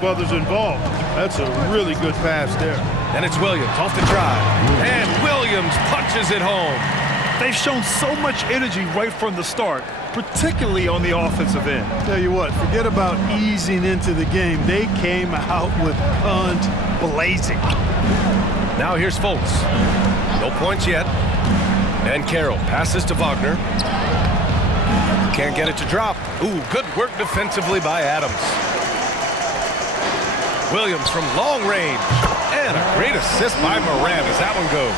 Brothers involved. That's a really good pass there. And it's Williams off the drive. And Williams punches it home. They've shown so much energy right from the start, particularly on the offensive end. Tell you what, forget about easing into the game. They came out with guns blazing. Now here's Fultz. No points yet. And Carroll passes to Wagner. Can't get it to drop. Ooh, good work defensively by Adams. Williams from long range. And a great assist by Moran as that one goes.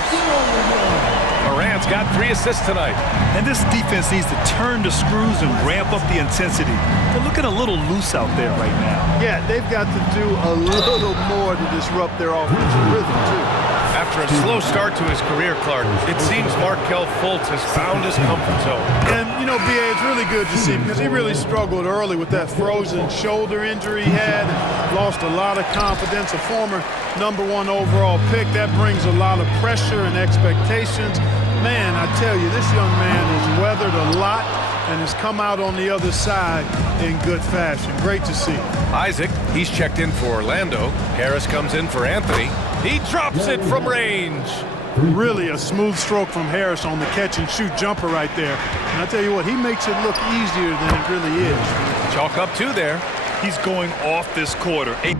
Moran's got 3 assists tonight. And this defense needs to turn the screws and ramp up the intensity. They're looking a little loose out there right now. Yeah, they've got to do a little more to disrupt their offensive rhythm, too. After a slow start to his career, Clark, it seems Markelle Fultz has found his comfort zone. And, you know, B.A., it's really good to see because he really struggled early with that frozen shoulder injury he had and lost a lot of confidence. A former #1 overall pick, that brings a lot of pressure and expectations. Man, I tell you, this young man has weathered a lot and has come out on the other side in good fashion. Great to see. Isaac, he's checked in for Orlando. Harris comes in for Anthony. He drops it from range. Really a smooth stroke from Harris on the catch-and-shoot jumper right there. And I tell you what, he makes it look easier than it really is. Chalk up 2 there. He's going off this quarter. A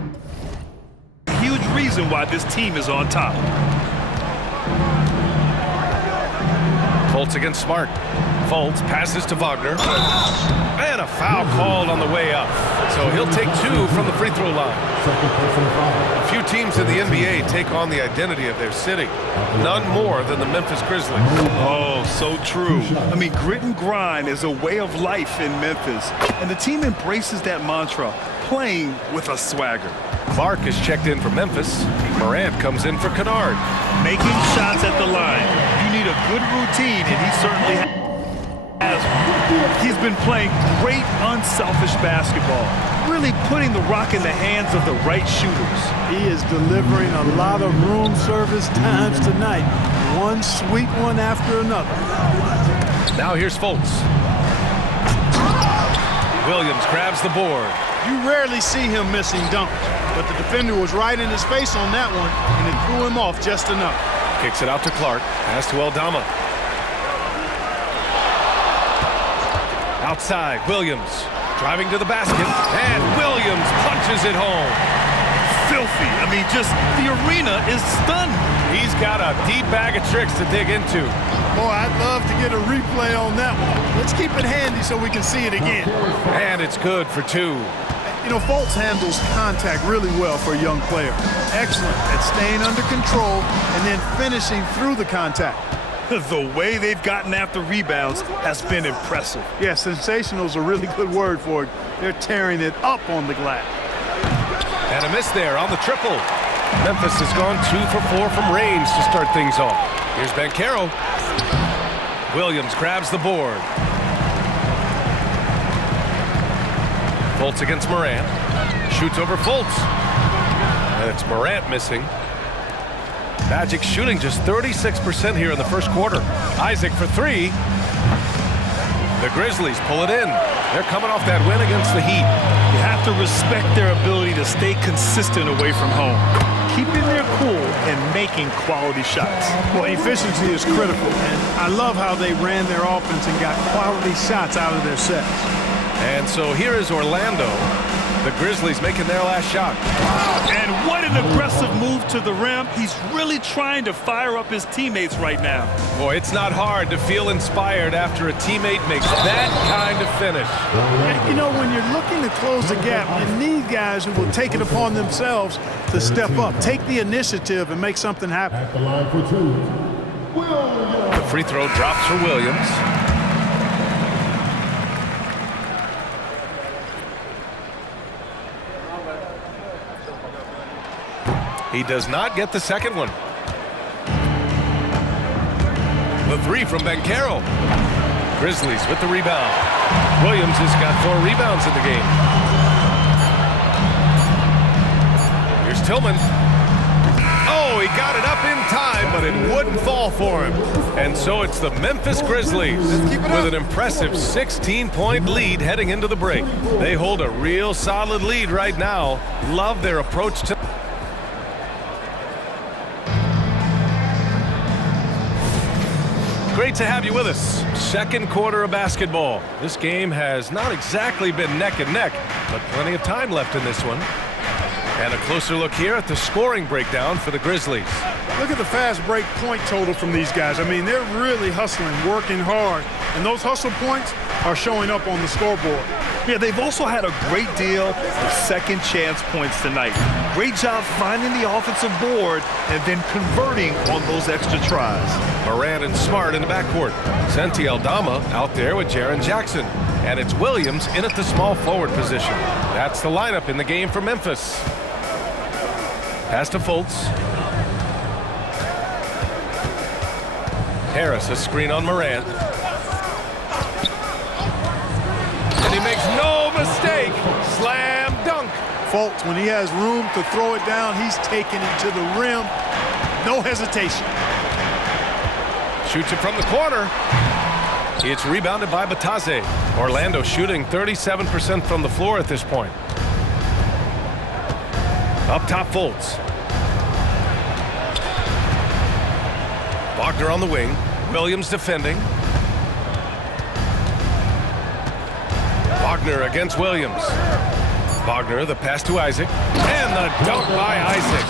huge reason why this team is on top. Fultz against Smart. Fultz passes to Wagner. And a foul called on the way up. So he'll take 2 from the free throw line. A few teams in the NBA take on the identity of their city. None more than the Memphis Grizzlies. Oh, so true. I mean, grit and grind is a way of life in Memphis. And the team embraces that mantra, playing with a swagger. Clark is checked in for Memphis. Morant comes in for Kennard. Making shots at the line. You need a good routine, and he certainly has. He's been playing great, unselfish basketball, really putting the rock in the hands of the right shooters. He is delivering a lot of room service times tonight. One sweet one after another. Now here's Fultz. Williams grabs the board. You rarely see him missing dunks, but the defender was right in his face on that one, and it threw him off just enough. Kicks it out to Clark. Pass to Aldama. Outside, Williams driving to the basket, and Williams punches it home. Filthy. I mean, just the arena is stunned. He's got a deep bag of tricks to dig into. Boy, I'd love to get a replay on that one. Let's keep it handy so we can see it again. And it's good for 2. You know, Fultz handles contact really well for a young player. Excellent at staying under control and then finishing through the contact. The way they've gotten after rebounds has been impressive. Yeah, sensational is a really good word for it. They're tearing it up on the glass. And a miss there on the triple. Memphis has gone 2 for 4 from range to start things off. Here's Banchero. Williams grabs the board. Fultz against Morant. Shoots over Fultz. And it's Morant missing. Magic shooting just 36% here in the first quarter. Isaac for 3. The Grizzlies pull it in. They're coming off that win against the Heat. You have to respect their ability to stay consistent away from home, keeping their cool and making quality shots. Well, efficiency is critical, and I love how they ran their offense and got quality shots out of their sets. And so here is Orlando. The Grizzlies making their last shot. And what an aggressive move to the rim. He's really trying to fire up his teammates right now. Boy, it's not hard to feel inspired after a teammate makes that kind of finish. And, you know, when you're looking to close the gap, you need guys who will take it upon themselves to step up, take the initiative, and make something happen. At the line for 2. The free throw drops for Williams. He does not get the second one. The 3 from Banchero. Grizzlies with the rebound. Williams has got 4 rebounds in the game. Here's Tillman. Oh, Oh, he got it up in time, but it wouldn't fall for him. And so it's the Memphis Grizzlies with an impressive 16-point lead heading into the break. They hold a real solid lead right now. Love their approach to... Great to have you with us. Second quarter of basketball. This game has not exactly been neck and neck, but plenty of time left in this one. And a closer look here at the scoring breakdown for the Grizzlies. Look at the fast break point total from these guys. I mean, they're really hustling, working hard, and those hustle points are showing up on the scoreboard. Yeah, they've also had a great deal of second chance points tonight. Great job finding the offensive board and then converting on those extra tries. Morant and Smart in the backcourt. Santi Aldama out there with Jaren Jackson. And it's Williams in at the small forward position. That's the lineup in the game for Memphis. Pass to Fultz. Harris, a screen on Morant. And he makes no mistake. Slam dunk. Fultz, when he has room to throw it down, he's taking it to the rim. No hesitation. Shoots it from the corner. It's rebounded by Batase. Orlando shooting 37% from the floor at this point. Up top, Fultz. Wagner on the wing. Williams defending. Wagner against Williams. Wagner, the pass to Isaac. And the dunk by Isaac.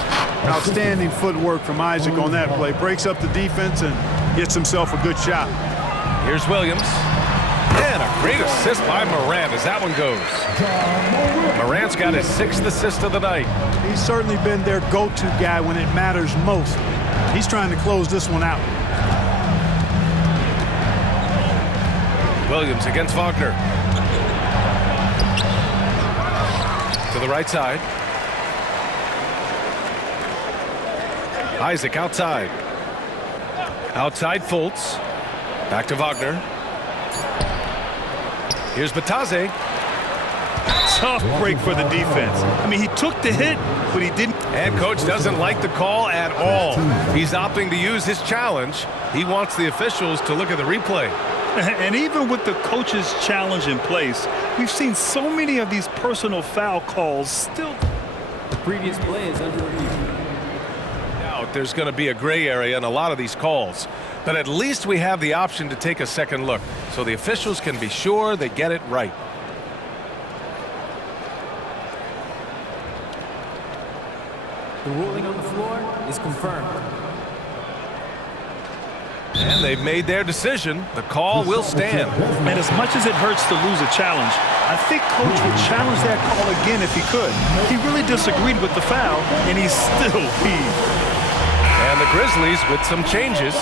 Outstanding footwork from Isaac on that play. Breaks up the defense and gets himself a good shot. Here's Williams. And a great assist by Morant as that one goes. Morant's got his 6th assist of the night. He's certainly been their go-to guy when it matters most. He's trying to close this one out. Williams against Wagner. To the right side. Isaac outside. Outside Fultz. Back to Wagner. Here's Batase. Tough break for the defense. I mean, he took the hit, but he didn't. And coach doesn't like the call at all. He's opting to use his challenge. He wants the officials to look at the replay. And even with the coach's challenge in place, we've seen so many of these personal foul calls still. The previous play is under review. Now there's going to be a gray area in a lot of these calls. But at least we have the option to take a second look, so the officials can be sure they get it right. The ruling on the floor is confirmed. And they've made their decision. The call will stand. And as much as it hurts to lose a challenge, I think coach would challenge that call again if he could. He really disagreed with the foul, and he's still peeved. And the Grizzlies with some changes.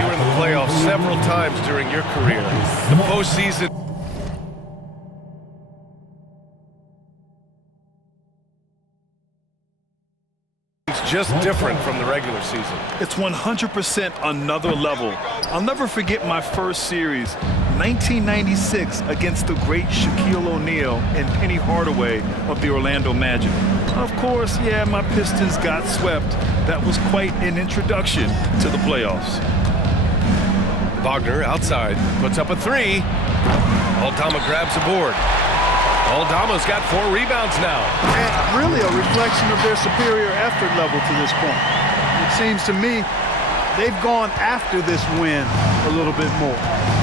You were in the playoffs several times during your career. The postseason. Just different from the regular season. It's 100% another level. I'll never forget my first series, 1996, against the great Shaquille O'Neal and Penny Hardaway of the Orlando Magic. Of course, yeah, my Pistons got swept. That was quite an introduction to the playoffs. Wagner outside, puts up a three. Aldama grabs the board. Aldama's got 4 rebounds now. And really a reflection of their superior effort level to this point. It seems to me they've gone after this win a little bit more.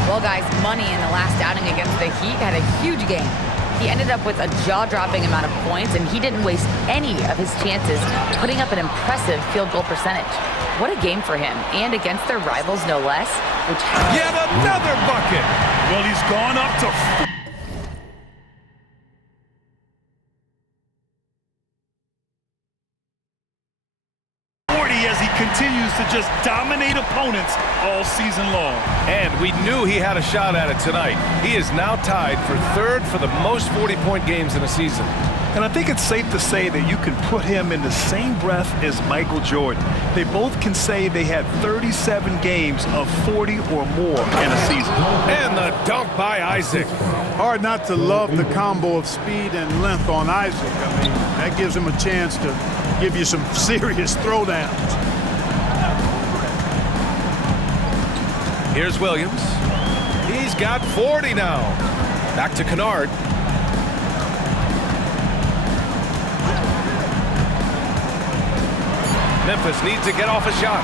Well, guys, Money in the last outing against the Heat had a huge game. He ended up with a jaw-dropping amount of points, and he didn't waste any of his chances, putting up an impressive field goal percentage. What a game for him, and against their rivals, no less. Yet another bucket. Well, he's gone up to 40 as he continues to just dominate opponents all season long. And we knew he had a shot at it tonight. He is now tied for 3rd for the most 40-point games in a season. And I think it's safe to say that you can put him in the same breath as Michael Jordan. They both can say they had 37 games of 40 or more in a season. And the dunk by Isaac. Hard not to love the combo of speed and length on Isaac. I mean, that gives him a chance to give you some serious throwdowns. Here's Williams. He's got 40 now. Back to Kennard. Memphis needs to get off a shot.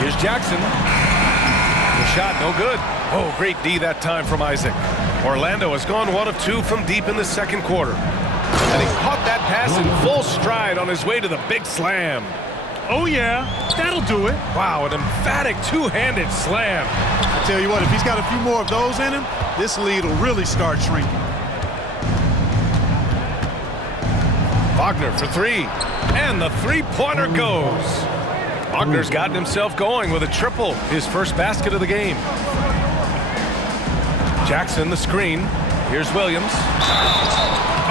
Here's Jackson. The shot no good. Oh, great D that time from Isaac. Orlando has gone 1 of 2 from deep in the second quarter. And he caught that pass in full stride on his way to the big slam. Oh, yeah, that'll do it. Wow, an emphatic two-handed slam. I tell you what, if he's got a few more of those in him, this lead will really start shrinking. Wagner for 3. And the three-pointer goes. Wagner's gotten himself going with a triple, his first basket of the game. Jackson the screen. Here's Williams.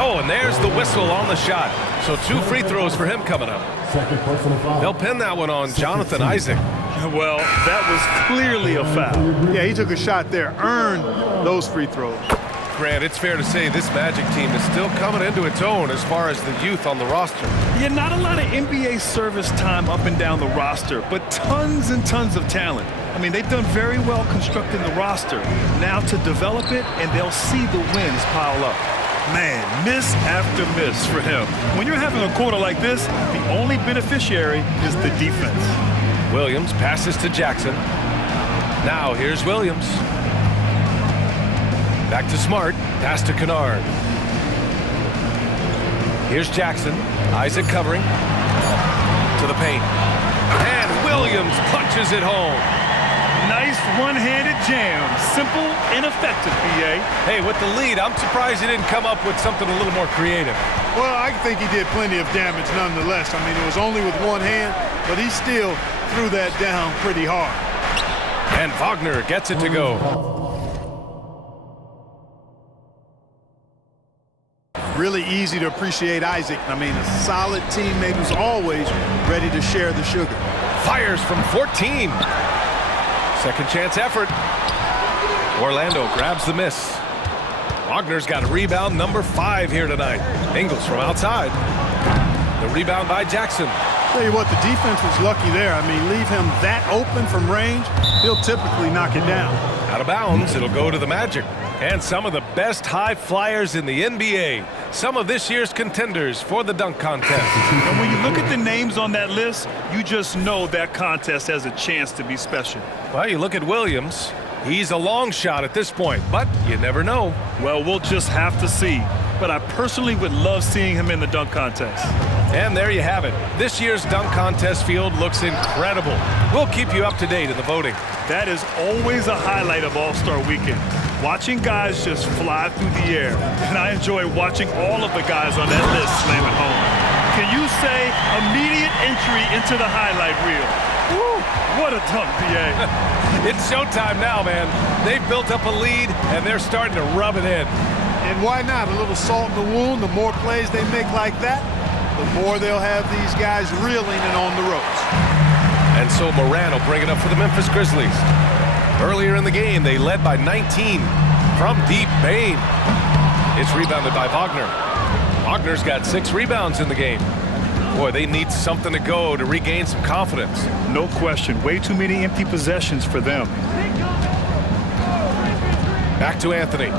Oh, and there's the whistle on the shot. So 2 free throws for him coming up. Second personal foul. They'll pin that one on Jonathan Isaac. Well, that was clearly a foul. Yeah, he took a shot there, earned those free throws. Grant, it's fair to say this Magic team is still coming into its own as far as the youth on the roster. Yeah, not a lot of NBA service time up and down the roster, but tons and tons of talent. I mean, they've done very well constructing the roster. Now to develop it, and they'll see the wins pile up. Man, miss after miss for him. When you're having a quarter like this, the only beneficiary is the defense. Williams passes to Jackson. Now here's Williams. Back to Smart. Pass to Kennard. Here's Jackson. Isaac covering. To the paint. And Williams punches it home. Nice one-handed jam. Simple and effective, B.A. Hey, with the lead, I'm surprised he didn't come up with something a little more creative. Well, I think he did plenty of damage nonetheless. I mean, it was only with one hand, but he still threw that down pretty hard. And Wagner gets it to go. Really easy to appreciate Isaac. I mean, a solid teammate who's always ready to share the sugar. Fires from 14. Second chance effort. Orlando grabs the miss. Wagner's got a rebound number 5 here tonight. Ingles from outside. The rebound by Jackson. Tell you what, the defense was lucky there. I mean, leave him that open from range, he'll typically knock it down. Out of bounds, it'll go to the Magic. And some of the best high flyers in the NBA. Some of this year's contenders for the dunk contest. And when you look at the names on that list, you just know that contest has a chance to be special. Well, you look at Williams. He's a long shot at this point, but you never know. Well, we'll just have to see. But I personally would love seeing him in the dunk contest. And there you have it. This year's dunk contest field looks incredible. We'll keep you up to date in the voting. That is always a highlight of All-Star Weekend. Watching guys just fly through the air. And I enjoy watching all of the guys on that list slam it home. Can you say immediate entry into the highlight reel? Woo, what a dunk, B.A. It's showtime now, man. They've built up a lead, and they're starting to rub it in. And why not? A little salt in the wound. The more plays they make like that, the more they'll have these guys reeling and on the ropes. And so Moran will bring it up for the Memphis Grizzlies. Earlier in the game, they led by 19 from deep. Bane. It's rebounded by Wagner. Wagner's got 6 rebounds in the game. Boy, they need something to go to regain some confidence. No question. Way too many empty possessions for them. Back to Anthony.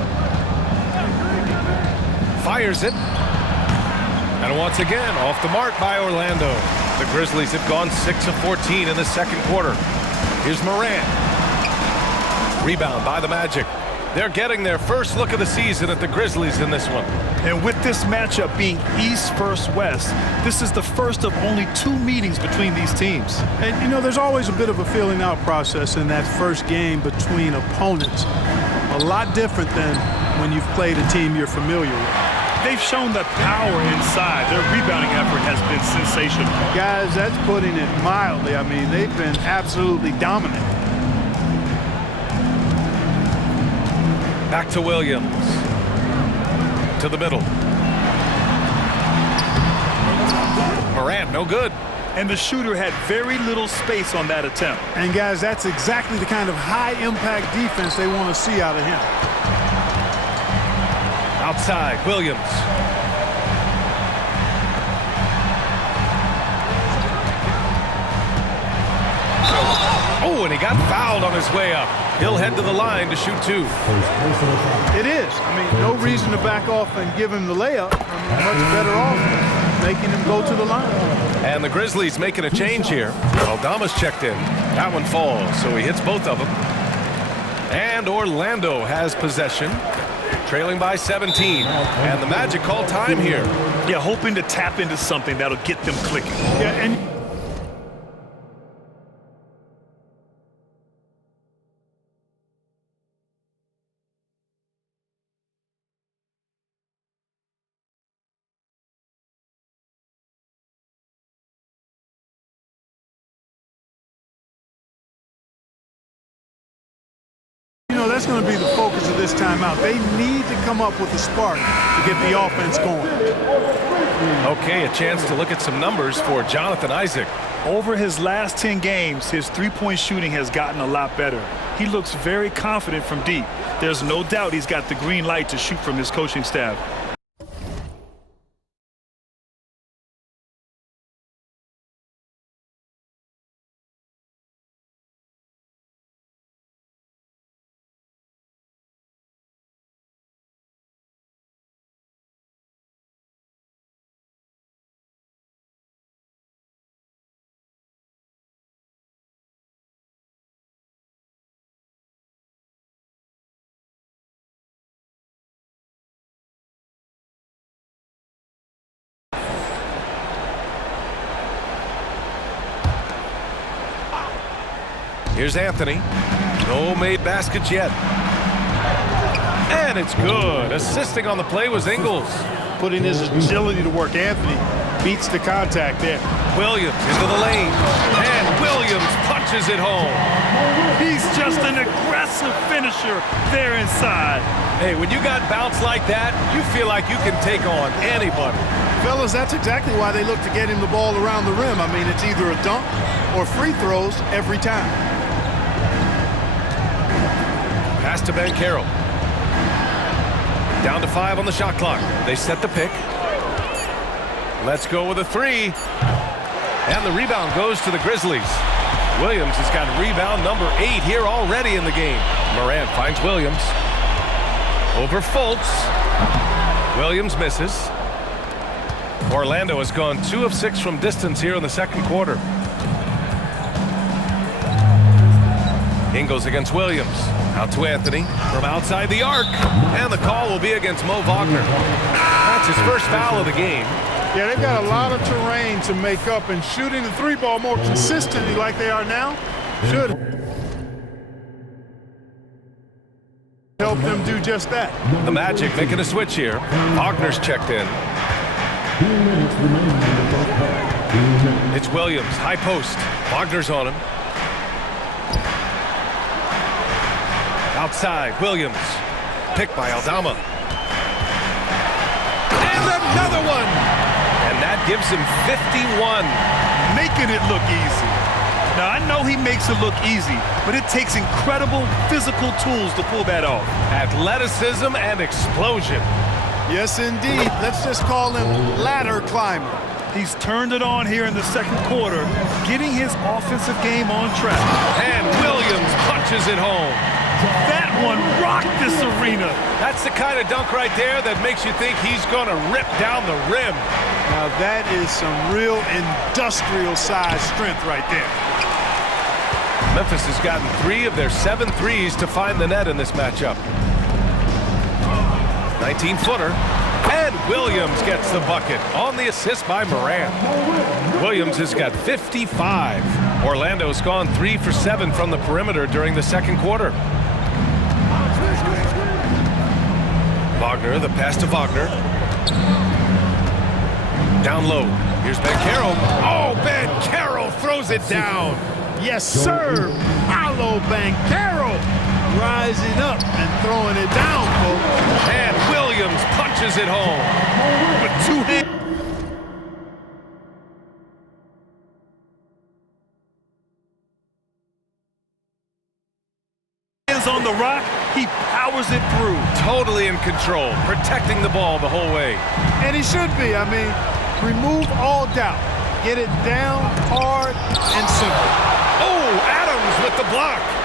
Fires it. And once again, off the mark by Orlando. The Grizzlies have gone 6 of 14 in the second quarter. Here's Moran. Rebound by the Magic. They're getting their first look of the season at the Grizzlies in this one. And with this matchup being East versus West, this is the first of only 2 meetings between these teams. And, you know, there's always a bit of a filling out process in that first game between opponents. A lot different than when you've played a team you're familiar with. They've shown the power inside. Their rebounding effort has been sensational. Guys, that's putting it mildly. I mean, they've been absolutely dominant. Back to Williams. To the middle. Morant, no good. And the shooter had very little space on that attempt. And guys, that's exactly the kind of high-impact defense they want to see out of him. Outside, Williams. Oh, and he got fouled on his way up. He'll head to the line to shoot 2. It is. I mean, no reason to back off and give him the layup. I mean, much better off making him go to the line. And the Grizzlies making a change here. Aldama's checked in. That one falls, so he hits both of them. And Orlando has possession, trailing by 17. And the Magic call time here. Yeah, hoping to tap into something that'll get them clicking. Yeah, and that's going to be the focus of this timeout. They need to come up with a spark to get the offense going. Okay, a chance to look at some numbers for Jonathan Isaac. Over his last 10 games, his three-point shooting has gotten a lot better. He looks very confident from deep. There's no doubt he's got the green light to shoot from his coaching staff. Here's Anthony. No made baskets yet. And it's good. Assisting on the play was Ingles. Putting his agility to work. Anthony beats the contact there. Williams into the lane. And Williams punches it home. He's just an aggressive finisher there inside. Hey, when you got bounce like that, you feel like you can take on anybody. Fellas, that's exactly why they look to get him the ball around the rim. I mean, it's either a dunk or free throws every time. Pass to Ben Carroll. Down to 5 on the shot clock. They set the pick. Let's go with a 3. And the rebound goes to the Grizzlies. Williams has got rebound number 8 here already in the game. Morant finds Williams. Over Fultz. Williams misses. Orlando has gone 2 of 6 from distance here in the second quarter. Ingles against Williams. Out to Anthony from outside the arc. And the call will be against Mo Wagner. That's his first foul of the game. Yeah, they've got a lot of terrain to make up, and shooting the 3-ball more consistently like they are now should help them do just that. The Magic making a switch here. Wagner's checked in. 2 minutes remaining in the first half. 2 minutes. It's Williams, high post. Wagner's on him. Outside, Williams. Picked by Aldama. And another one! And that gives him 51. Making it look easy. Now, I know he makes it look easy, but it takes incredible physical tools to pull that off. Athleticism and explosion. Yes, indeed. Let's just call him ladder climber. He's turned it on here in the second quarter, getting his offensive game on track. And Williams punches it home. That one rocked this arena. That's the kind of dunk right there that makes you think he's going to rip down the rim. Now that is some real industrial size strength right there. Memphis has gotten 3 of their 7 threes to find the net in this matchup. 19-footer. And Williams gets the bucket on the assist by Morant. Williams has got 55. Orlando's gone 3 for 7 from the perimeter during the second quarter. Wagner, the pass to Wagner. Down low. Here's Ben Carroll. Oh, Ben Carroll throws it down. Yes, sir. Paolo Banchero rising up and throwing it down, folks. And Williams punches it home. With 2 hands. the rock, he powers it through. Totally in control, protecting the ball the whole way. And he should be. I mean, remove all doubt. Get it down, hard, and simple. Oh, Adams with the block.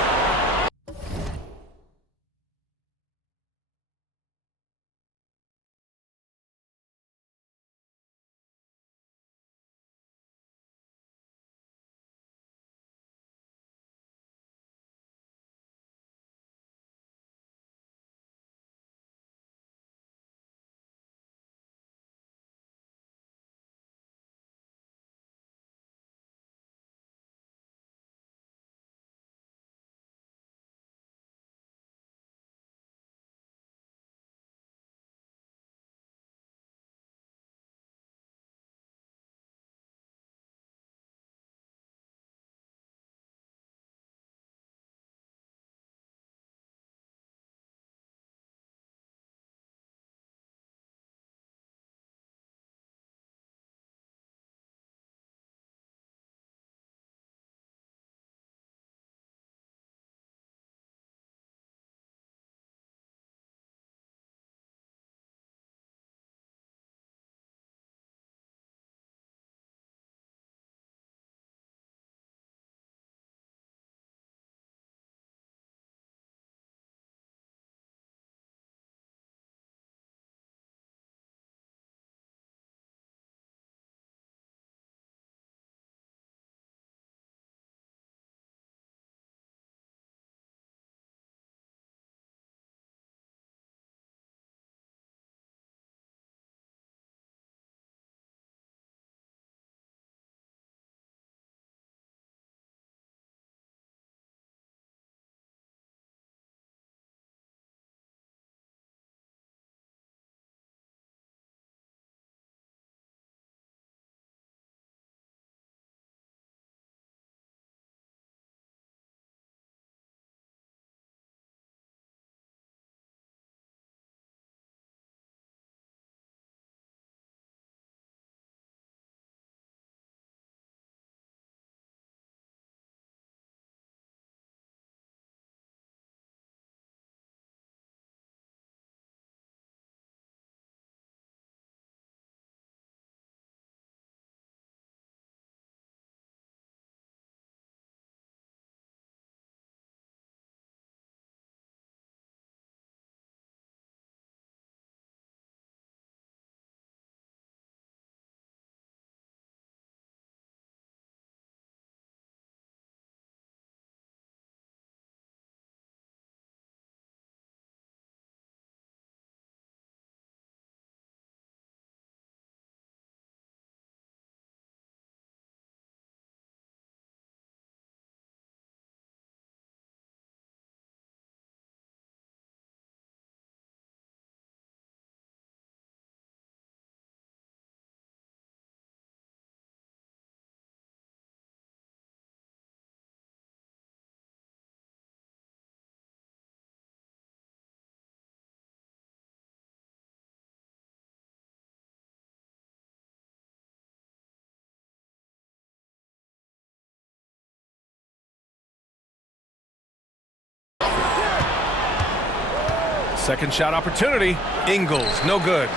Second shot opportunity. Ingles, no good.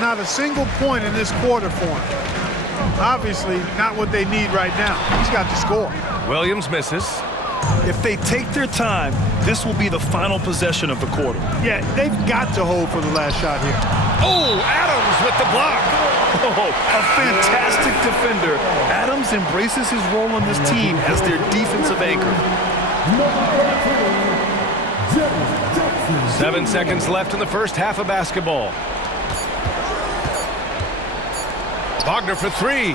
Not a single point in this quarter for him. Obviously, not what they need right now. He's got to score. Williams misses. If they take their time, this will be the final possession of the quarter. Yeah, they've got to hold for the last shot here. Oh, Adams with the block. Oh, a fantastic defender. Adams embraces his role on this team as their defensive anchor. 7 seconds left in the first half of basketball. Wagner for three.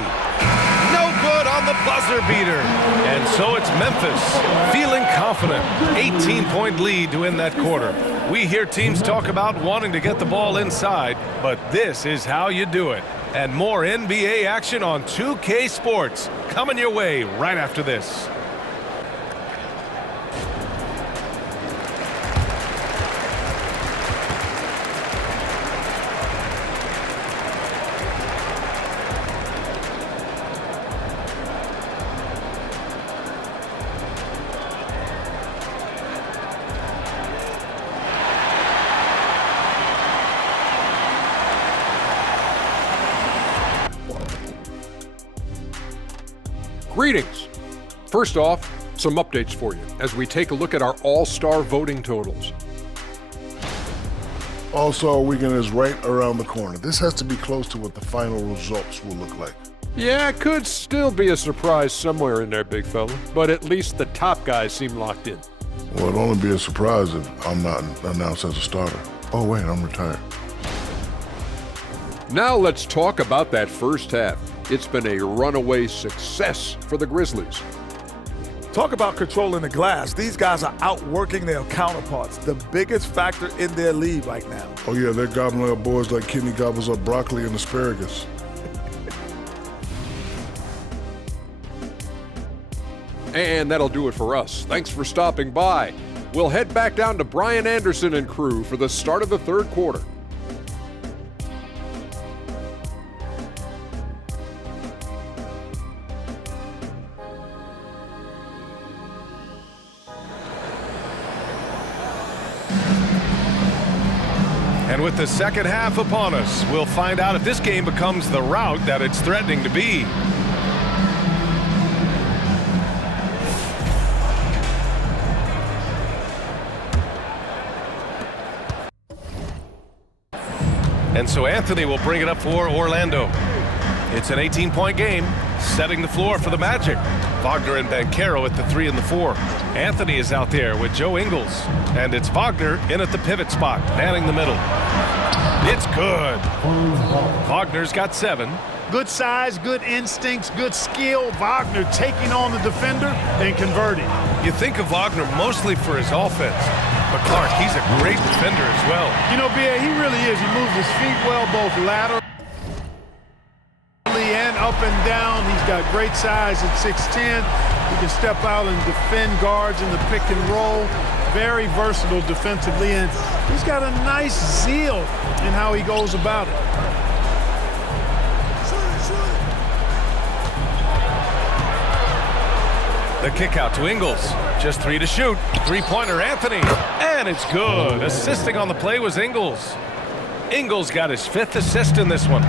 No good on the buzzer beater. And so it's Memphis feeling confident. 18-point lead to win that quarter. We hear teams talk about wanting to get the ball inside, but this is how you do it. And more NBA action on 2K Sports coming your way right after this. Greetings. First off, some updates for you as we take a look at our all-star voting totals. All-Star Weekend is right around the corner. This has to be close to what the final results will look like. Yeah, it could still be a surprise somewhere in there, big fella, but at least the top guys seem locked in. Well, it'd only be a surprise if I'm not announced as a starter. Oh, wait, I'm retired. Now let's talk about that first half. It's been a runaway success for the Grizzlies. Talk about controlling the glass. These guys are outworking their counterparts, the biggest factor in their league right now. Oh, yeah, they're gobbling up boys like Kidney gobbles up broccoli and asparagus. And that'll do it for us. Thanks for stopping by. We'll head back down to Brian Anderson and crew for the start of the third quarter. And with the second half upon us, we'll find out if this game becomes the rout that it's threatening to be. And so Anthony will bring it up for Orlando. It's an 18-point game, setting the floor for the Magic. Wagner and Banchero at the 3 and the 4. Anthony is out there with Joe Ingles. And it's Wagner in at the pivot spot, manning the middle. It's good. Wagner's got 7. Good size, good instincts, good skill. Wagner taking on the defender and converting. You think of Wagner mostly for his offense, but Clark, he's a great defender as well. You know, B.A., he really is. He moves his feet well, both laterally and up and down. He's got great size at 6'10". He can step out and defend guards in the pick and roll. Very versatile defensively, and he's got a nice zeal in how he goes about it. The kick out to Ingles. Just 3 to shoot. Three-pointer Anthony. And it's good. Assisting on the play was Ingles. Ingles got his 5th assist in this one.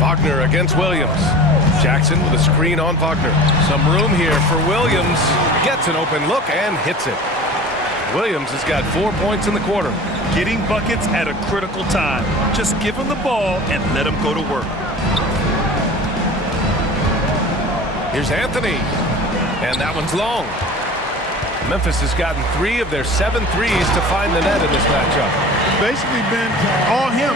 Wagner against Williams. Jackson with a screen on Wagner. Some room here for Williams. Gets an open look and hits it. Williams has got 4 points in the quarter. Getting buckets at a critical time. Just give him the ball and let him go to work. Here's Anthony. And that one's long. Memphis has gotten 3 of their 7 threes to find the net in this matchup. Basically been all him.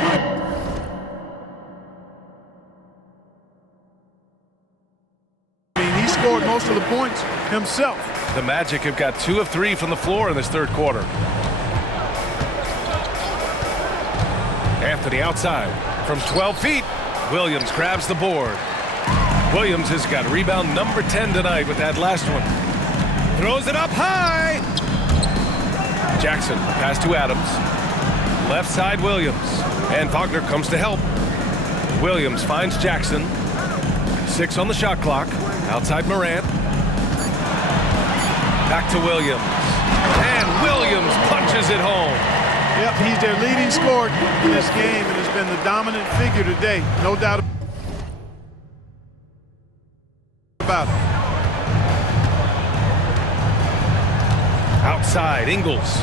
He scored most of the points himself. The Magic have got 2 of 3 from the floor in this third quarter. Anthony outside from 12 feet. Williams grabs the board. Williams has got rebound number 10 tonight with that last one. Throws it up high. Jackson, pass to Adams. Left side Williams. And Wagner comes to help. Williams finds Jackson. 6 on the shot clock. Outside Morant. Back to Williams. And Williams punches it home. Yep, he's their leading scorer in this game and has been the dominant figure today. No doubt about it. Outside, Ingles.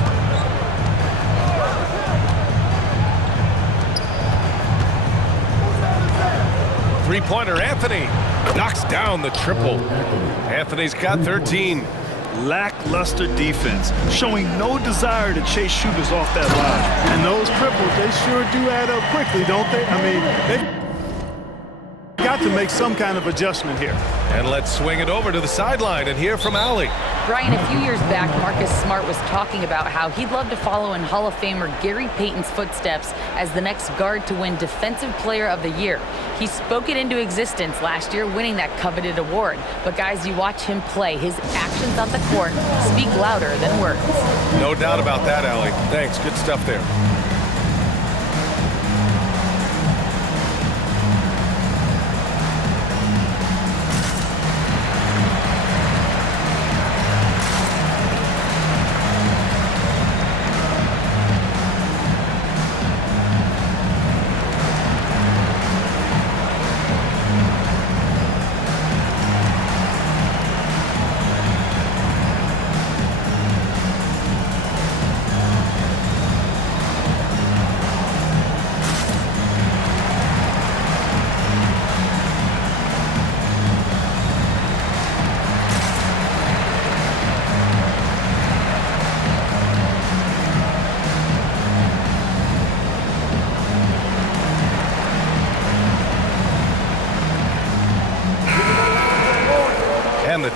Three-pointer, Anthony. Knocks down the triple. Anthony's got 13. Lackluster defense, showing no desire to chase shooters off that line. And those triples, they sure do add up quickly, don't they? I mean, they've got to make some kind of adjustment here. And let's swing it over to the sideline and hear from Allie. Brian, a few years back, Marcus Smart was talking about how he'd love to follow in Hall of Famer Gary Payton's footsteps as the next guard to win Defensive Player of the Year. He spoke it into existence last year, winning that coveted award. But guys, you watch him play, his actions on the court speak louder than words. No doubt about that, Allie. Thanks. Good stuff there.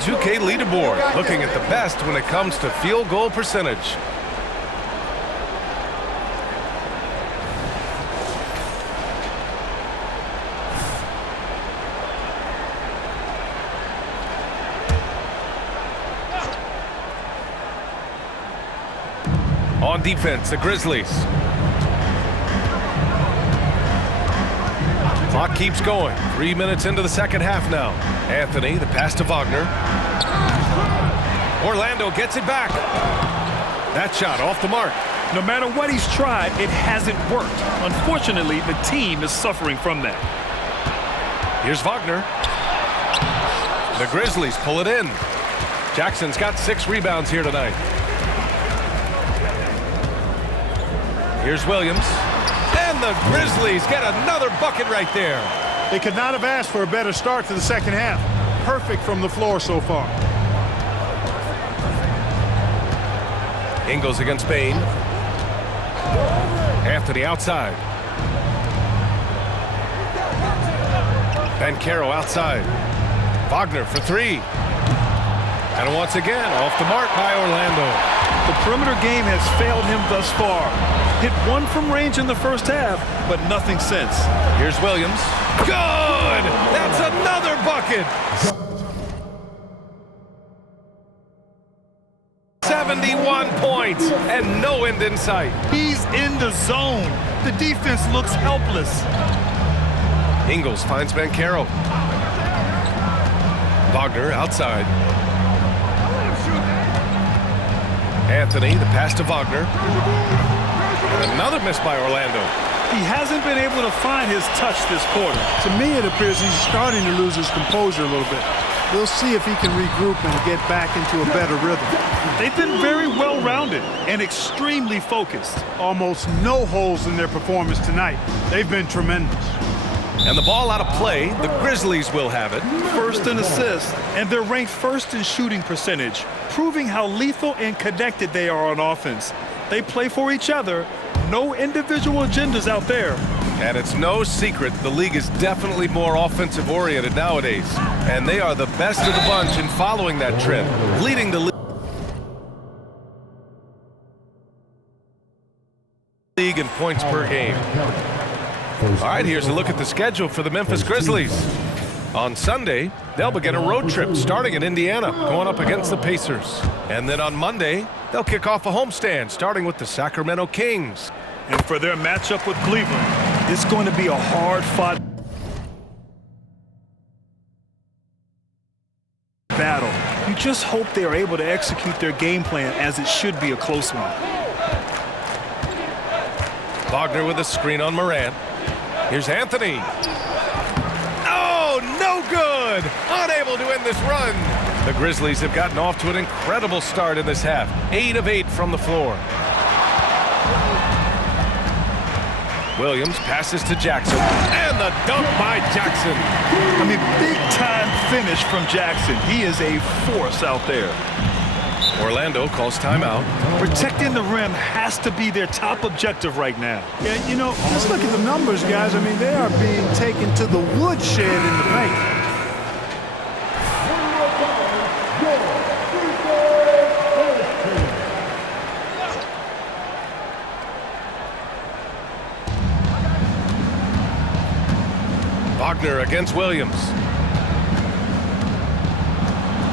2K leaderboard, looking at the best when it comes to field goal percentage. On defense, the Grizzlies. Clock keeps going. 3 minutes into the second half now. Anthony, the pass to Wagner. Orlando gets it back. That shot off the mark. No matter what he's tried, it hasn't worked. Unfortunately, the team is suffering from that. Here's Wagner. The Grizzlies pull it in. Jackson's got 6 rebounds here tonight. Here's Williams. And the Grizzlies get another bucket right there. They could not have asked for a better start to the second half. Perfect from the floor so far. Ingles against Bain. Anthony outside. Banchero outside. Wagner for 3. And once again, off the mark by Orlando. The perimeter game has failed him thus far. Hit 1 from range in the first half, but nothing since. Here's Williams. Good! That's another bucket! 71 points and no end in sight. He's in the zone. The defense looks helpless. Ingles finds Banchero. Wagner outside. Anthony, the pass to Wagner. And another miss by Orlando. He hasn't been able to find his touch this quarter. To me, it appears he's starting to lose his composure a little bit. We'll see if he can regroup and get back into a better rhythm. They've been very well-rounded and extremely focused. Almost no holes in their performance tonight. They've been tremendous. And the ball out of play, the Grizzlies will have it. First in assists, and they're ranked first in shooting percentage, proving how lethal and connected they are on offense. They play for each other. No individual agendas out there. And it's no secret the league is definitely more offensive-oriented nowadays. And they are the best of the bunch in following that trend, leading the league in points per game. All right, here's a look at the schedule for the Memphis Grizzlies. On Sunday, they'll begin a road trip starting in Indiana, going up against the Pacers. And then on Monday, they'll kick off a homestand, starting with the Sacramento Kings. And for their matchup with Cleveland, it's going to be a hard-fought battle. You just hope they are able to execute their game plan, as it should be a close one. Wagner with a screen on Morant. Here's Anthony. Oh, no good! Unable to end this run. The Grizzlies have gotten off to an incredible start in this half. 8 of 8 from the floor. Williams passes to Jackson. And the dunk by Jackson. I mean, big-time finish from Jackson. He is a force out there. Orlando calls timeout. Protecting the rim has to be their top objective right now. Yeah, you know, just look at the numbers, guys. I mean, they are being taken to the woodshed in the paint. Wagner against Williams.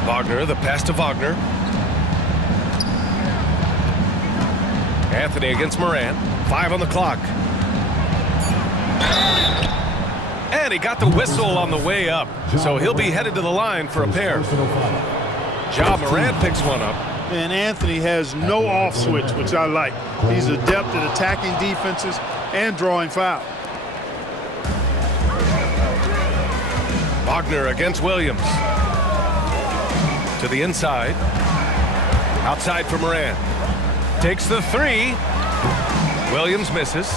Wagner, the pass to Wagner. Anthony against Morant. 5 on the clock. And he got the whistle on the way up, so he'll be headed to the line for a pair. Ja Morant picks one up. And Anthony has no off switch, which I like. He's adept at attacking defenses and drawing foul. Wagner against Williams. To the inside. Outside for Morant. Takes the 3. Williams misses.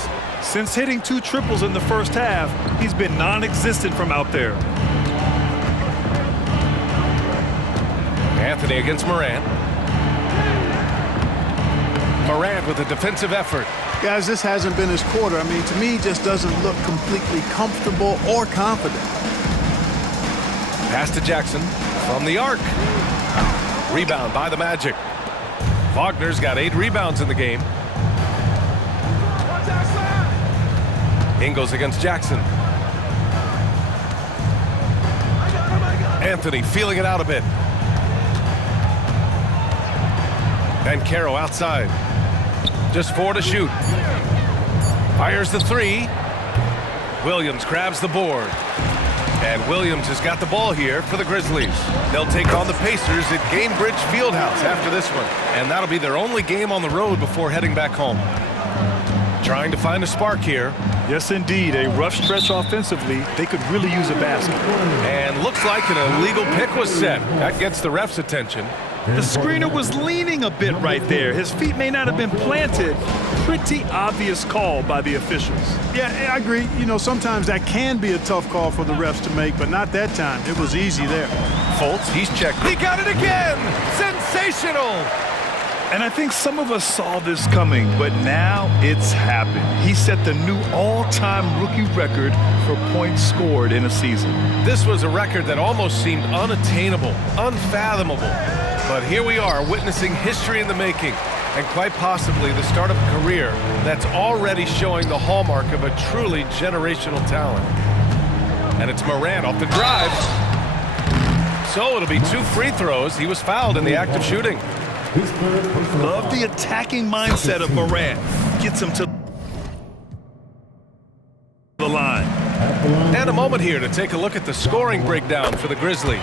Since hitting 2 triples in the first half, he's been non-existent from out there. Anthony against Morant. Morant with a defensive effort. Guys, this hasn't been his quarter. I mean, to me, he just doesn't look completely comfortable or confident. Pass to Jackson from the arc. Rebound by the Magic. Wagner's got 8 rebounds in the game. Ingles against Jackson. Anthony feeling it out a bit. Banchero outside. Just 4 to shoot. Fires the 3. Williams grabs the board. And Williams has got the ball here for the Grizzlies. They'll take on the Pacers at Gainbridge Fieldhouse after this one. And that'll be their only game on the road before heading back home. Trying to find a spark here. Yes, indeed. A rough stretch offensively. They could really use a basket. And looks like an illegal pick was set. That gets the ref's attention. The screener was leaning a bit right there. His feet may not have been planted. Pretty obvious call by the officials. Yeah, I agree. You know, sometimes that can be a tough call for the refs to make, but not that time. It was easy there. Fultz, he's checked. He got it again! Sensational! And I think some of us saw this coming, but now it's happened. He set the new all-time rookie record for points scored in a season. This was a record that almost seemed unattainable, unfathomable. But here we are, witnessing history in the making, and quite possibly the start of a career that's already showing the hallmark of a truly generational talent. And it's Morant off the drive. So it'll be 2 free throws. He was fouled in the act of shooting. Love the attacking mindset of Morant. Gets him to the line. And a moment here to take a look at the scoring breakdown for the Grizzlies.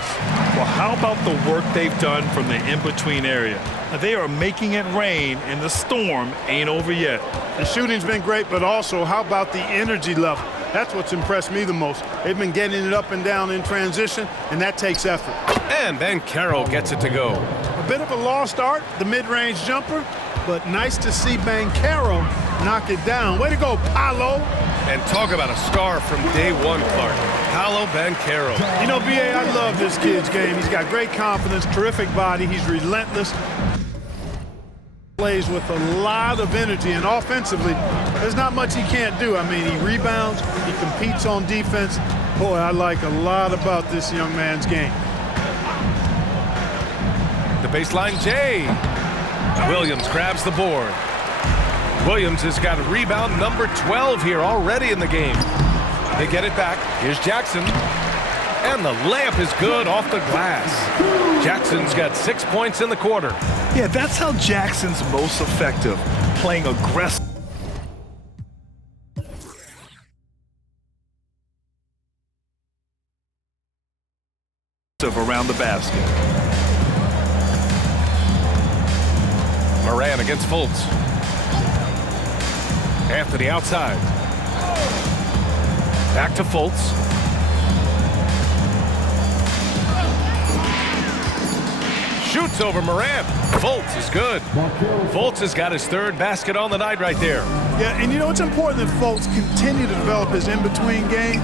Well, how about the work they've done from the in-between area? They are making it rain, and the storm ain't over yet. The shooting's been great, but also how about the energy level? That's what's impressed me the most. They've been getting it up and down in transition, and that takes effort. And Banchero gets it to go. A bit of a lost art, the mid-range jumper, but nice to see Banchero knock it down. Way to go, Paolo. And talk about a star from day one, Clark. Paolo Banchero. You know, B.A., I love this kid's game. He's got great confidence, terrific body. He's relentless. Plays with a lot of energy, and offensively, there's not much he can't do. I mean, he rebounds, he competes on defense. Boy, I like a lot about this young man's game. The baseline J. Williams grabs the board. Williams has got rebound number 12 here already in the game. They get it back. Here's Jackson. And the layup is good off the glass. Jackson's got 6 points in the quarter. Yeah, that's how Jackson's most effective, playing aggressive. Around the basket. Morant against Fultz. Anthony outside. Back to Fultz. Shoots over Morant. Fultz is good. Fultz has got his 3rd basket on the night right there. Yeah, and you know, it's important that Fultz continue to develop his in-between game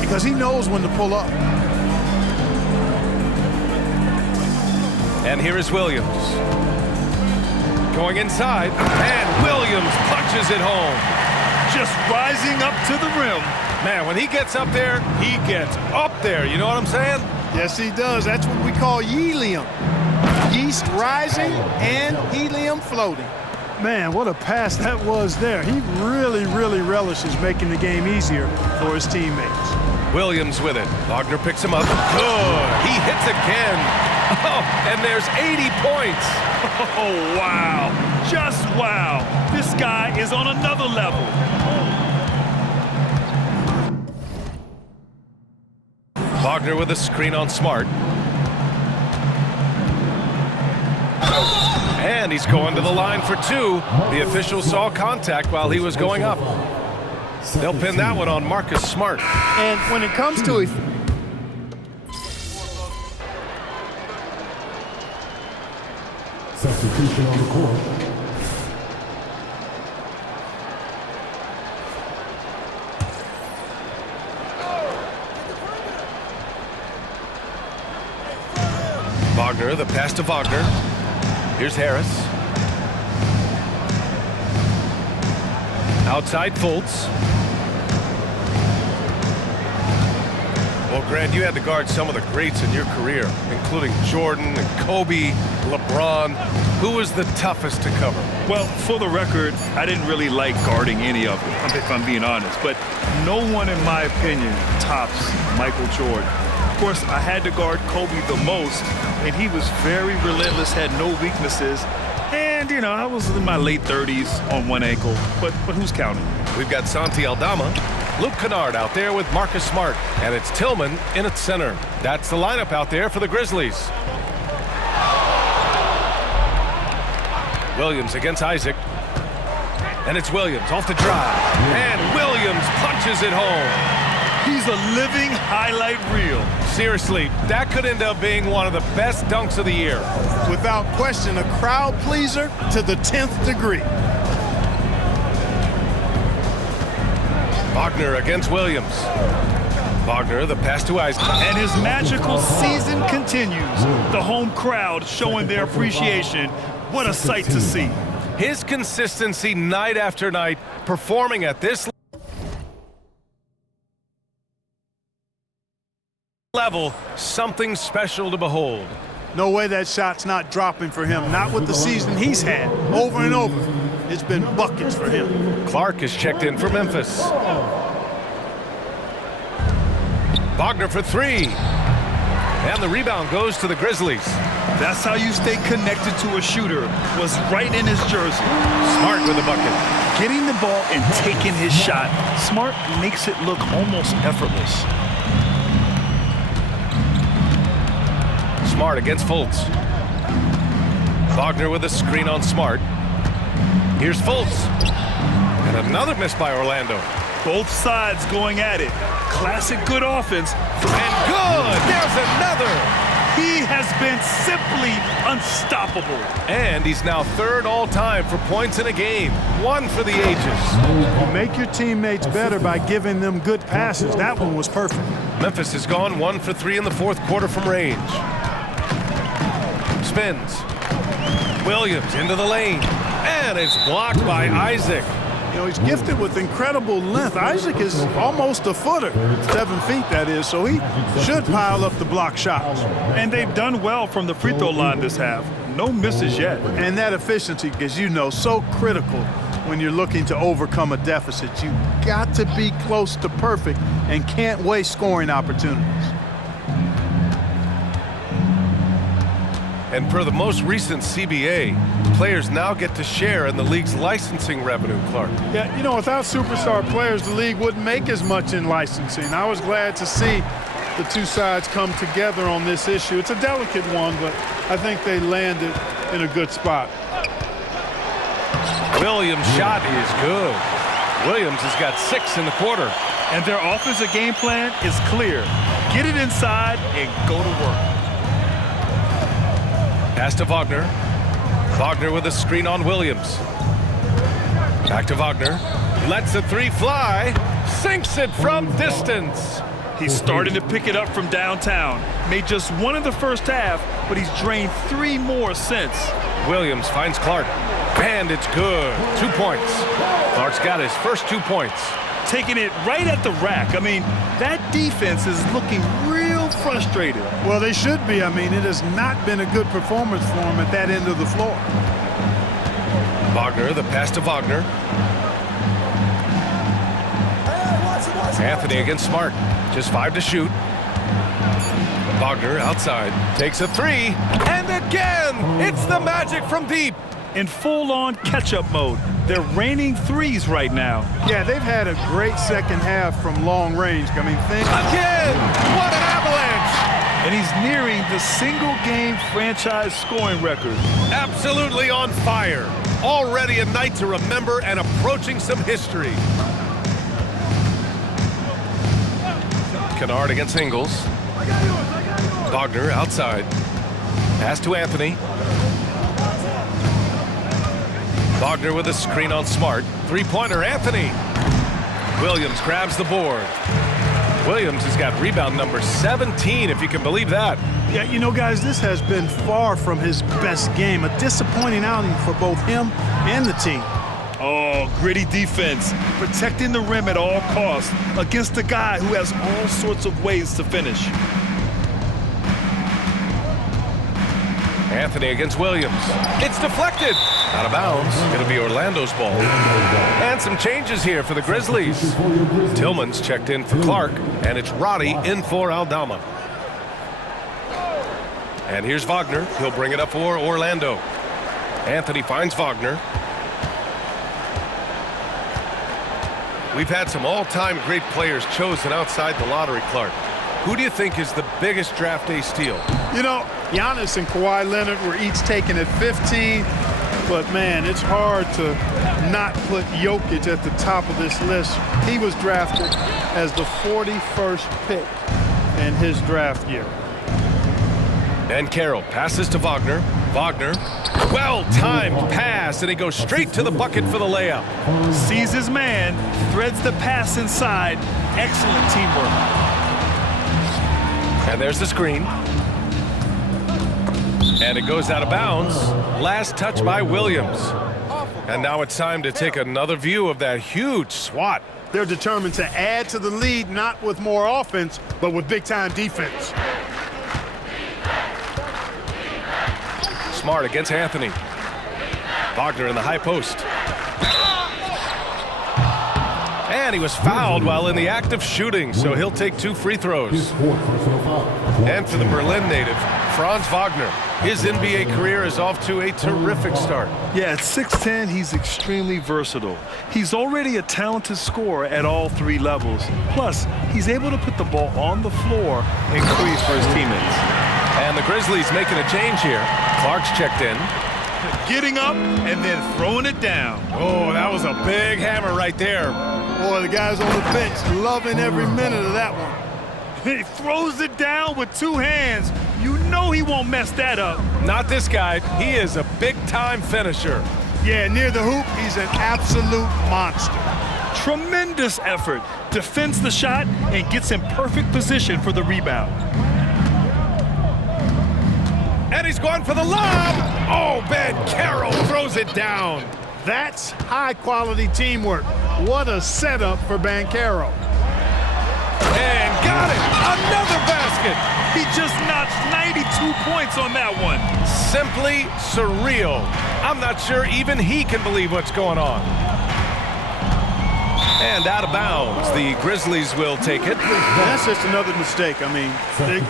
because he knows when to pull up. And here is Williams. Going inside, and Williams punches it home. Just rising up to the rim. Man, when he gets up there, he gets up there. You know what I'm saying? Yes, he does. That's what we call helium. Yeast rising and helium floating. Man, what a pass that was there. He really, really relishes making the game easier for his teammates. Williams with it. Wagner picks him up. Good. He hits again. Oh, and there's 80 points. Oh, wow. Just wow. This guy is on another level. Wagner with a screen on Smart. And he's going to the line for 2. The official saw contact while he was going up. They'll pin that one on Marcus Smart. And when it comes to it, Substitution on the court. Wagner, the pass to Wagner. Here's Harris. Outside Fultz. Well, Grant, you had to guard some of the greats in your career, including Jordan and Kobe, LeBron. Who was the toughest to cover? Well, for the record, I didn't really like guarding any of them, if I'm being honest. But no one, in my opinion, tops Michael Jordan. Of course, I had to guard Kobe the most, and he was very relentless, had no weaknesses. And, you know, I was in my late 30s on one ankle, but who's counting? We've got Santi Aldama, Luke Kennard out there with Marcus Smart, and it's Tillman in at center. That's the lineup out there for the Grizzlies. Williams against Isaac. And it's Williams off the drive. And Williams punches it home. He's a living highlight reel. Seriously, that could end up being one of the best dunks of the year. Without question, a crowd pleaser to the 10th degree. Wagner against Williams. Wagner, the pass to Isaac. And his magical season continues. The home crowd showing their appreciation. What a sight to see. His consistency night after night, performing at this level, something special to behold. No way that shot's not dropping for him. Not with the season he's had. Over and over. It's been buckets for him. Clark is checked in for Memphis. Wagner for three. And the rebound goes to the Grizzlies. That's how you stay connected to a shooter. Was right in his jersey. Smart with the bucket. Getting the ball and taking his shot. Smart makes it look almost effortless. Smart against Fultz. Wagner with a screen on Smart. Here's Fultz. And another miss by Orlando. Both sides going at it. Classic good offense. And good! There's another! He has been simply unstoppable. And he's now third all-time for points in a game. One for the ages. You make your teammates better by giving them good passes. That one was perfect. Memphis has gone 1 for 3 in the fourth quarter from range. Spins. Williams into the lane. And it's blocked by Isaac. You know, he's gifted with incredible length. Isaac is almost a footer. 7 feet, that is, so he should pile up the block shots. And they've done well from the free throw line this half. No misses yet. And that efficiency, as you know, so critical when you're looking to overcome a deficit. You've got to be close to perfect and can't waste scoring opportunities. And per the most recent CBA, players now get to share in the league's licensing revenue, Clark. Yeah, you know, without superstar players, the league wouldn't make as much in licensing. I was glad to see the two sides come together on this issue. It's a delicate one, but I think they landed in a good spot. Williams' shot is good. Williams has got 6 in the quarter. And their offensive game plan is clear. Get it inside and go to work. Pass to Wagner. Wagner with a screen on Williams. Back to Wagner. Lets the three fly. Sinks it from distance. He's starting to pick it up from downtown. Made just one in the first half, but he's drained 3 more since. Williams finds Clark. And it's good. 2 points. Clark's got his first 2 points. Taking it right at the rack. I mean, that defense is looking real frustrated. Well, they should be. I mean, it has not been a good performance for them at that end of the floor. Wagner, the pass to Wagner. Anthony against Smart. Just 5 to shoot. Wagner outside. Takes a 3. And again! It's the Magic from deep. In full-on catch-up mode. They're raining threes right now. Yeah, they've had a great second half from long range. I mean, again! What an avalanche! And he's nearing the single-game franchise scoring record. Absolutely on fire. Already a night to remember and approaching some history. Kennard against Ingles. Wagner outside. Pass to Anthony. Wagner with a screen on Smart. Three-pointer, Anthony. Williams grabs the board. Williams has got rebound number 17, if you can believe that. Yeah, you know, guys, this has been far from his best game. A disappointing outing for both him and the team. Oh, gritty defense, protecting the rim at all costs against a guy who has all sorts of ways to finish. Anthony against Williams. It's deflected. Out of bounds. Going to be Orlando's ball. And some changes here for the Grizzlies. Tillman's checked in for Clark, and it's Roddy in for Aldama. And here's Wagner. He'll bring it up for Orlando. Anthony finds Wagner. We've had some all-time great players chosen outside the lottery, Clark. Who do you think is the biggest draft day steal? You know, Giannis and Kawhi Leonard were each taken at 15, but man, it's hard to not put Jokic at the top of this list. He was drafted as the 41st pick in his draft year. And Carroll passes to Wagner. Wagner, well-timed pass, and he goes straight to the bucket for the layup. Sees his man, threads the pass inside. Excellent teamwork. And there's the screen. And it goes out of bounds. Last touch by Williams. And now it's time to take another view of that huge swat. They're determined to add to the lead, not with more offense, but with big-time defense. Smart against Anthony. Wagner in the high post. And he was fouled while in the act of shooting, so he'll take 2 free throws. And for the Berlin native, Franz Wagner. His NBA career is off to a terrific start. Yeah, at 6'10", he's extremely versatile. He's already a talented scorer at all 3 levels. Plus, he's able to put the ball on the floor and create for his teammates. And the Grizzlies making a change here. Clark's checked in. Getting up and then throwing it down. Oh, that was a big hammer right there. Boy, the guys on the bench loving every minute of that one. He throws it down with 2 hands. You know he won't mess that up. Not this guy. He is a big-time finisher. Yeah, near the hoop, he's an absolute monster. Tremendous effort. Defends the shot and gets in perfect position for the rebound. And he's going for the lob. Oh, Ben Carroll throws it down. That's high-quality teamwork. What a setup for Banchero. And got it. Another basket. He just notched 92 points on that one. Simply surreal. I'm not sure even he can believe what's going on. And out of bounds. The Grizzlies will take it. That's just another mistake. I mean,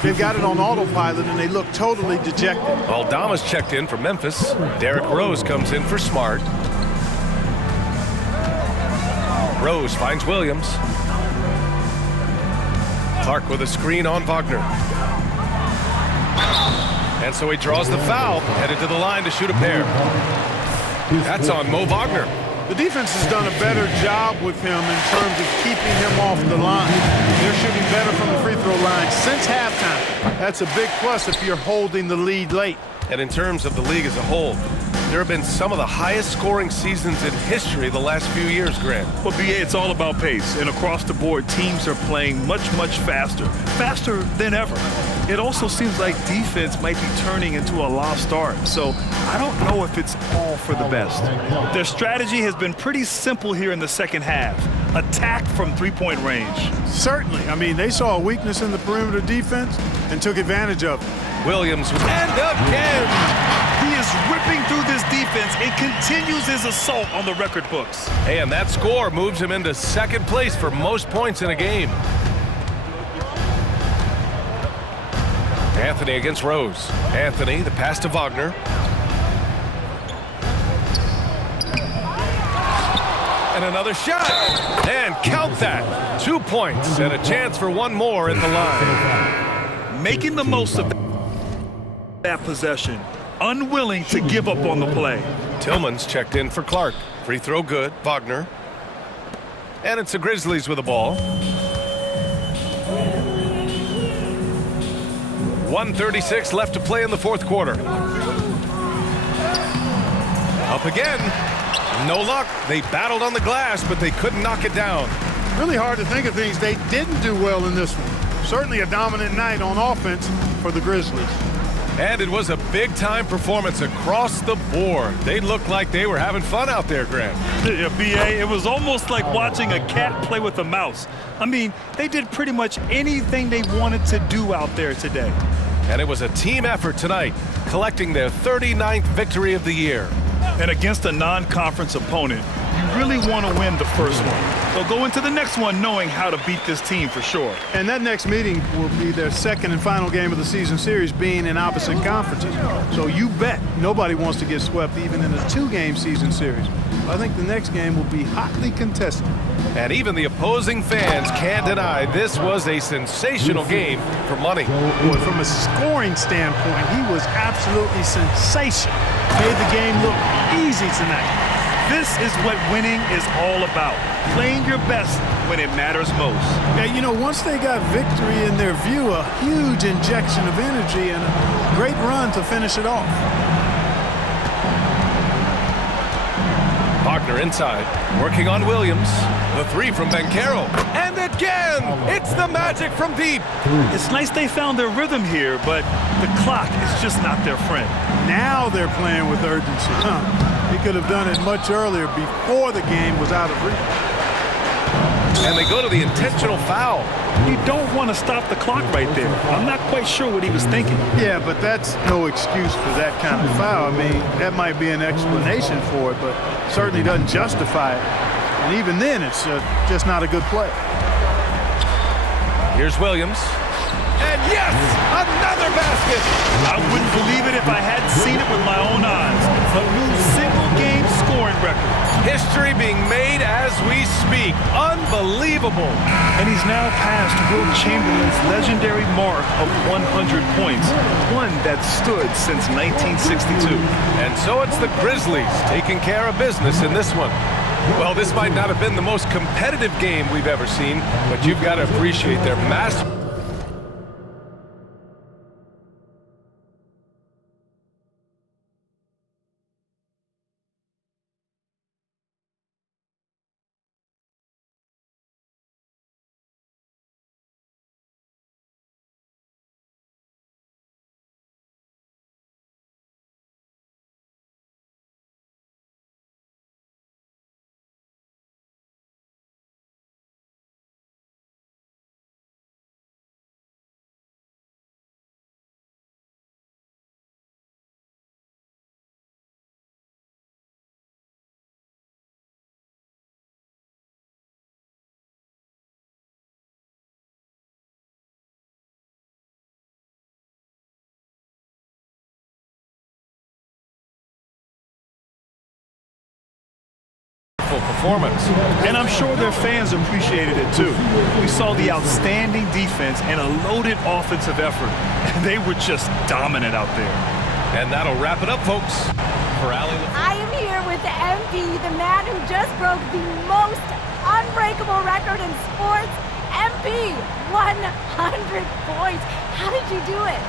they've got it on autopilot, and they look totally dejected. Aldama's checked in for Memphis. Derrick Rose comes in for Smart. Rose finds Williams. Clark with a screen on Wagner. And so he draws the foul, headed to the line to shoot a pair. That's on Mo Wagner. The defense has done a better job with him in terms of keeping him off the line. They're shooting better from the free throw line since halftime. That's a big plus if you're holding the lead late. And in terms of the league as a whole, there have been some of the highest scoring seasons in history the last few years, Grant. Well, BA, it's all about pace. And across the board, teams are playing much, much faster. Faster than ever. It also seems like defense might be turning into a lost art. So I don't know if it's all for the best. Their strategy has been pretty simple here in the second half. Attack from three-point range. Certainly. I mean, they saw a weakness in the perimeter defense and took advantage of it. Williams, and again! He is ripping through this defense and continues his assault on the record books. And that score moves him into second place for most points in a game. Anthony against Rose. Anthony, the pass to Wagner. And another shot. And count that. 2 points and a chance for one more at the line. Making the most of that possession. Unwilling to give up on the play. Tillman's checked in for Clark. Free throw good. Wagner. And it's the Grizzlies with the ball. 1:36 left to play in the fourth quarter. Up again. No luck. They battled on the glass, but they couldn't knock it down. Really hard to think of things they didn't do well in this one. Certainly a dominant night on offense for the Grizzlies. And it was a big-time performance across the board. They looked like they were having fun out there, Grant. Yeah, B.A., it was almost like watching a cat play with a mouse. I mean, they did pretty much anything they wanted to do out there today. And it was a team effort tonight, collecting their 39th victory of the year. And against a non-conference opponent, you really want to win the first one. They'll go into the next one knowing how to beat this team for sure. And that next meeting will be their second and final game of the season series, being in opposite conferences. So you bet nobody wants to get swept even in a 2-game season series. I think the next game will be hotly contested. And even the opposing fans can't deny this was a sensational game for money. Boy, from a scoring standpoint, he was absolutely sensational. Made the game look easy tonight. This is what winning is all about. Playing your best when it matters most. Yeah, you know, once they got victory in their view, a huge injection of energy and a great run to finish it off. Wagner inside, working on Williams. The 3 from Banchero. And again, it's the Magic from deep. It's nice they found their rhythm here, but the clock is just not their friend. Now they're playing with urgency. He could have done it much earlier before the game was out of reach. And they go to the intentional foul. You don't want to stop the clock right there. I'm not quite sure what he was thinking. Yeah, but that's no excuse for that kind of foul. I mean, that might be an explanation for it, but certainly doesn't justify it. And even then, it's just not a good play. Here's Williams. And yes, another basket. I wouldn't believe it if I hadn't seen it with my own eyes. A new single-game scoring record. History being made as we speak. Unbelievable. And he's now passed Wilt Chamberlain's legendary mark of 100 points, one that stood since 1962. And so it's the Grizzlies taking care of business in this one. Well, this might not have been the most competitive game we've ever seen, but you've got to appreciate their master. Performance. And I'm sure their fans appreciated it too. We saw the outstanding defense and a loaded offensive effort. And they were just dominant out there. And that'll wrap it up, folks. For Allie. I am here with the MP, the man who just broke the most unbreakable record in sports. MP, 100 points. How did you do it?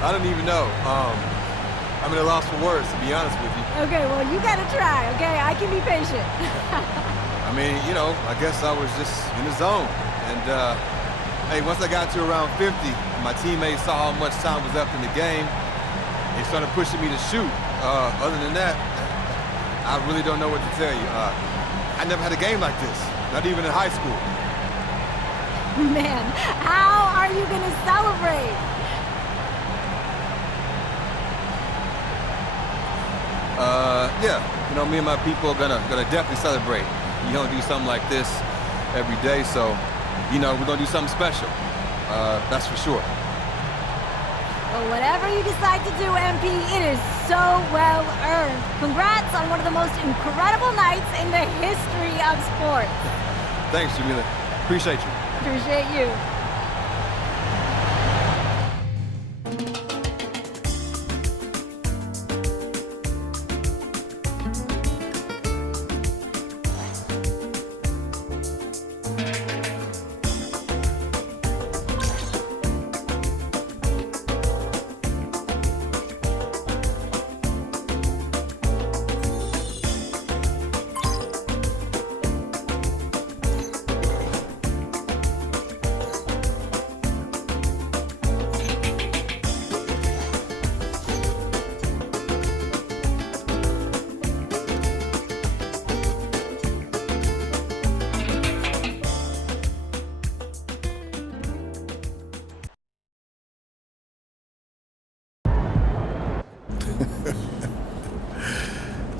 I don't even know. I'm at a loss for words, to be honest with you. Okay, well, you gotta try, okay? I can be patient. I mean, you know, I guess I was just in the zone. And, hey, once I got to around 50, my teammates saw how much time was left in the game. They started pushing me to shoot. Other than that, I really don't know what to tell you. I never had a game like this, not even in high school. Man, how are you gonna celebrate? Yeah, you know, me and my people are gonna definitely celebrate. You don't do something like this every day, so, you know, we're gonna do something special. That's for sure. Well, whatever you decide to do, MP, it is so well earned. Congrats on one of the most incredible nights in the history of sports. Thanks, Jamila. Appreciate you. Appreciate you.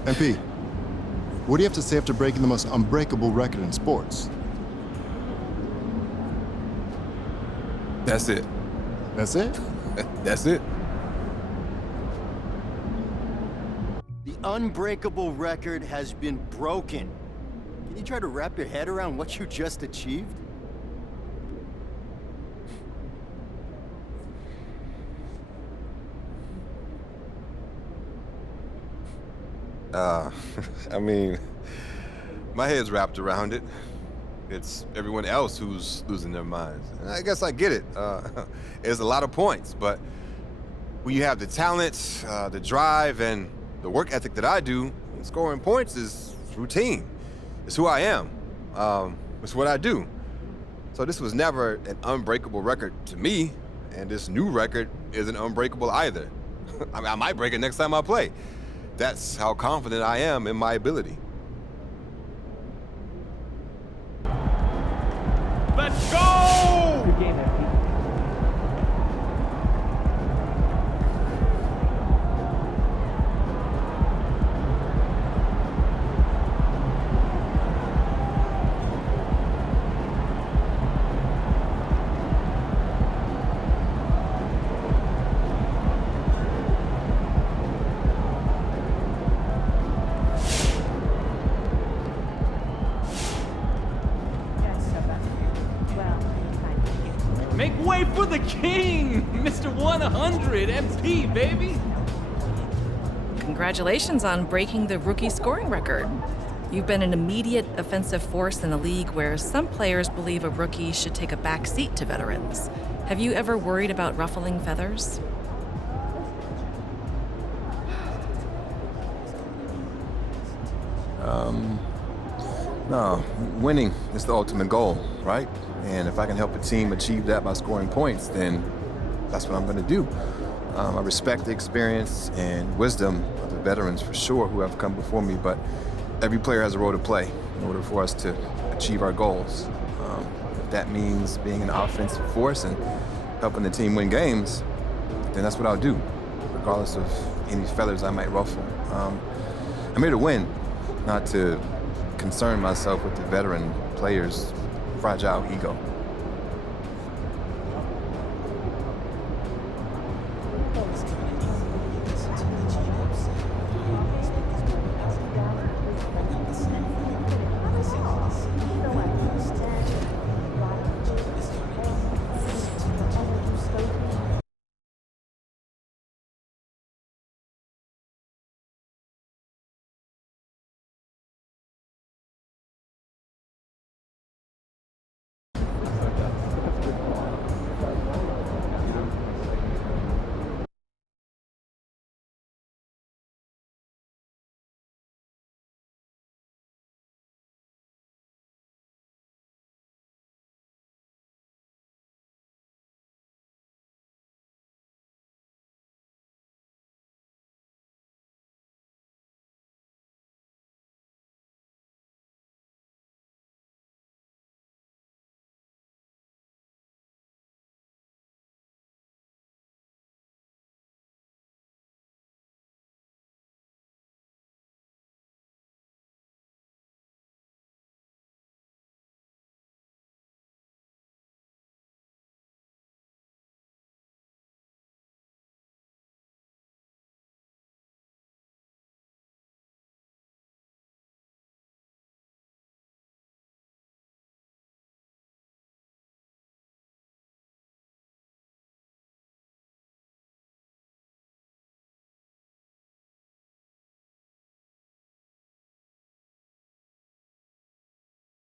MP, what do you have to say after breaking the most unbreakable record in sports? That's it. That's it? That's it. The unbreakable record has been broken. Can you try to wrap your head around what you just achieved? I mean, my head's wrapped around it. It's everyone else who's losing their minds. And I guess I get it. It's a lot of points, but when you have the talent, the drive, and the work ethic that I do, scoring points is routine. It's who I am. It's what I do. So this was never an unbreakable record to me, and this new record isn't unbreakable either. I mean, I might break it next time I play. That's how confident I am in my ability. Let's go! Good game, MP. Make way for the king! Mr. 100 MP, baby! Congratulations on breaking the rookie scoring record. You've been an immediate offensive force in a league where some players believe a rookie should take a back seat to veterans. Have you ever worried about ruffling feathers? No, winning is the ultimate goal, right? And if I can help a team achieve that by scoring points, then that's what I'm going to do. I respect the experience and wisdom of the veterans for sure who have come before me, but every player has a role to play in order for us to achieve our goals. If that means being an offensive force and helping the team win games, then that's what I'll do, regardless of any feathers I might ruffle. I'm here to win, not to concern myself with the veteran players' fragile ego.